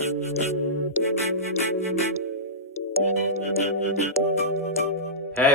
Hey,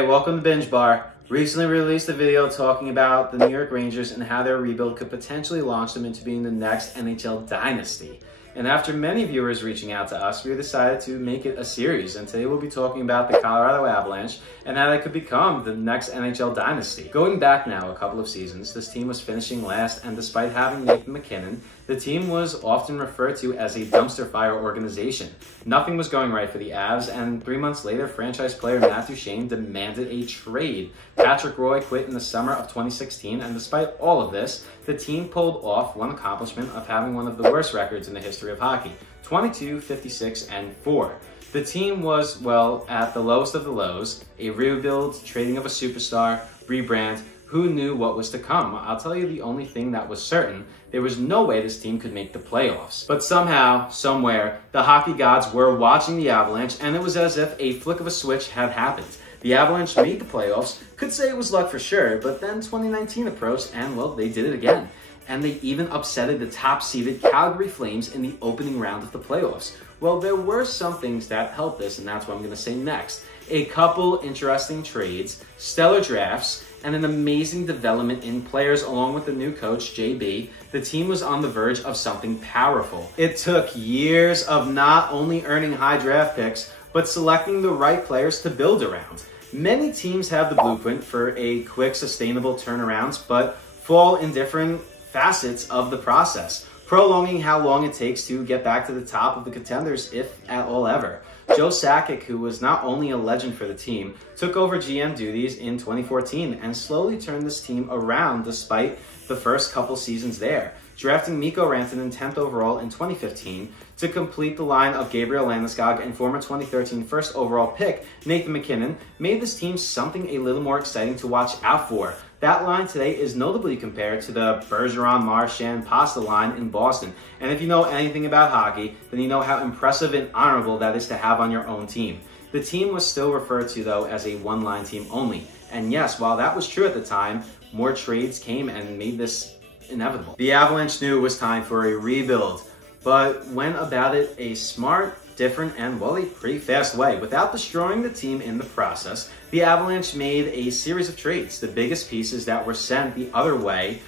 welcome to Bingebar. Recently released a video talking about the New York Rangers and how their rebuild could potentially launch them into being the next NHL Dynasty. And after many viewers reaching out to us, we decided to make it a series. And today we'll be talking about the Colorado Avalanche and how they could become the next NHL Dynasty. Going back now a couple of seasons, this team was finishing last, and despite having Nathan MacKinnon, the team was often referred to as a dumpster fire organization. Nothing was going right for the Avs, and 3 months later, franchise player Matt Duchene demanded a trade. Patrick Roy quit in the summer of 2016, and despite all of this, the team pulled off one accomplishment of having one of the worst records in the history of hockey, 22, 56, and 4. The team was, well, at the lowest of the lows, a rebuild, trading of a superstar, rebrand. Who knew what was to come? I'll tell you the only thing that was certain: there was no way this team could make the playoffs. But somehow, somewhere, the hockey gods were watching the Avalanche, and it was as if a flick of a switch had happened. The Avalanche made the playoffs. Could say it was luck for sure, but then 2019 approached, and well, they did it again. And they even upsetted the top-seeded Calgary Flames in the opening round of the playoffs. Well, there were some things that helped this, and that's what I'm going to say next. A couple interesting trades, stellar drafts, and an amazing development in players along with the new coach, JB. The team was on the verge of something powerful. It took years of not only earning high draft picks, but selecting the right players to build around. Many teams have the blueprint for a quick, sustainable turnarounds, but fall in different facets of the process, prolonging how long it takes to get back to the top of the contenders, if at all ever. Joe Sakic, who was not only a legend for the team, took over GM duties in 2014 and slowly turned this team around despite the first couple seasons there, drafting Mikko Rantanen 10th overall in 2015 to complete the line of Gabriel Landeskog and former 2013 first overall pick Nathan MacKinnon made this team something a little more exciting to watch out for. That line today is notably compared to the Bergeron, Marchand, Pasta line in Boston. And if you know anything about hockey, then you know how impressive and honorable that is to have on your own team. The team was still referred to, though, as a one-line team only. And yes, while that was true at the time, more trades came and made this inevitable. The Avalanche knew it was time for a rebuild, but went about it a smart, different, and, well, a pretty fast way. Without destroying the team in the process, the Avalanche made a series of trades. The biggest pieces that were sent the other way,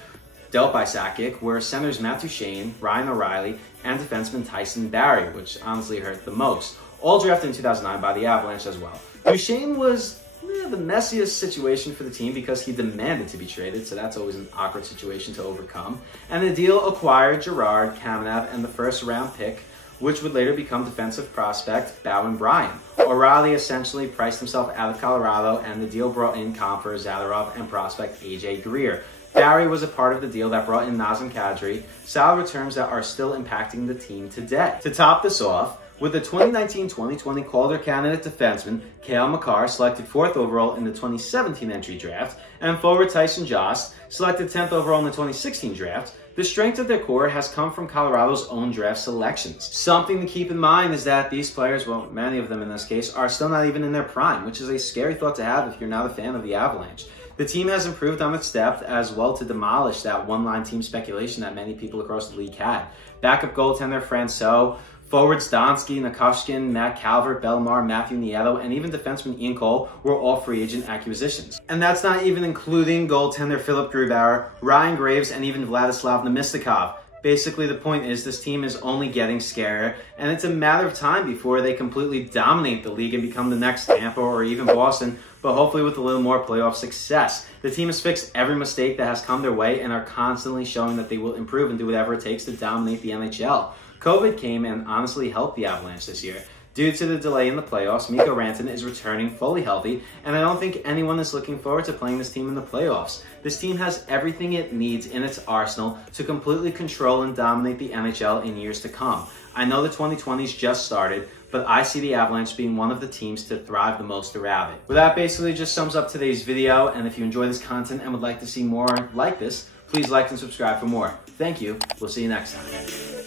dealt by Sakic, were centers Matt Duchene, Ryan O'Reilly, and defenseman Tyson Barrie, which honestly hurt the most. All drafted in 2009 by the Avalanche as well. Duchene was the messiest situation for the team because he demanded to be traded, so that's always an awkward situation to overcome. And the deal acquired Gerard, Kamenev, and the first-round pick, which would later become defensive prospect Bowen Bryan. O'Reilly essentially priced himself out of Colorado, and the deal brought in Compher, Zadorov, and prospect AJ Greer. Barrie was a part of the deal that brought in Nazem Kadri, salary terms that are still impacting the team today. To top this off, with the 2019-2020 Calder candidate defenseman Cale Makar selected 4th overall in the 2017 entry draft, and forward Tyson Jost selected 10th overall in the 2016 draft, the strength of their core has come from Colorado's own draft selections. Something to keep in mind is that these players, well, many of them in this case, are still not even in their prime, which is a scary thought to have if you're not a fan of the Avalanche. The team has improved on its depth as well to demolish that one-line team speculation that many people across the league had. Backup goaltender Francois, forwards Donskey, Nichushkin, Matt Calvert, Bellemare, Matthew Nieto, and even defenseman Ian Cole were all free agent acquisitions. And that's not even including goaltender Philip Grubauer, Ryan Graves, and even Vladislav Namestnikov. Basically, the point is this team is only getting scarier, and it's a matter of time before they completely dominate the league and become the next Tampa or even Boston, but hopefully with a little more playoff success. The team has fixed every mistake that has come their way and are constantly showing that they will improve and do whatever it takes to dominate the NHL. COVID came and honestly helped the Avalanche this year. Due to the delay in the playoffs, Mikko Rantanen is returning fully healthy, and I don't think anyone is looking forward to playing this team in the playoffs. This team has everything it needs in its arsenal to completely control and dominate the NHL in years to come. I know the 2020s just started, but I see the Avalanche being one of the teams to thrive the most throughout it. Well, that basically just sums up today's video, and if you enjoy this content and would like to see more like this, please like and subscribe for more. Thank you. We'll see you next time.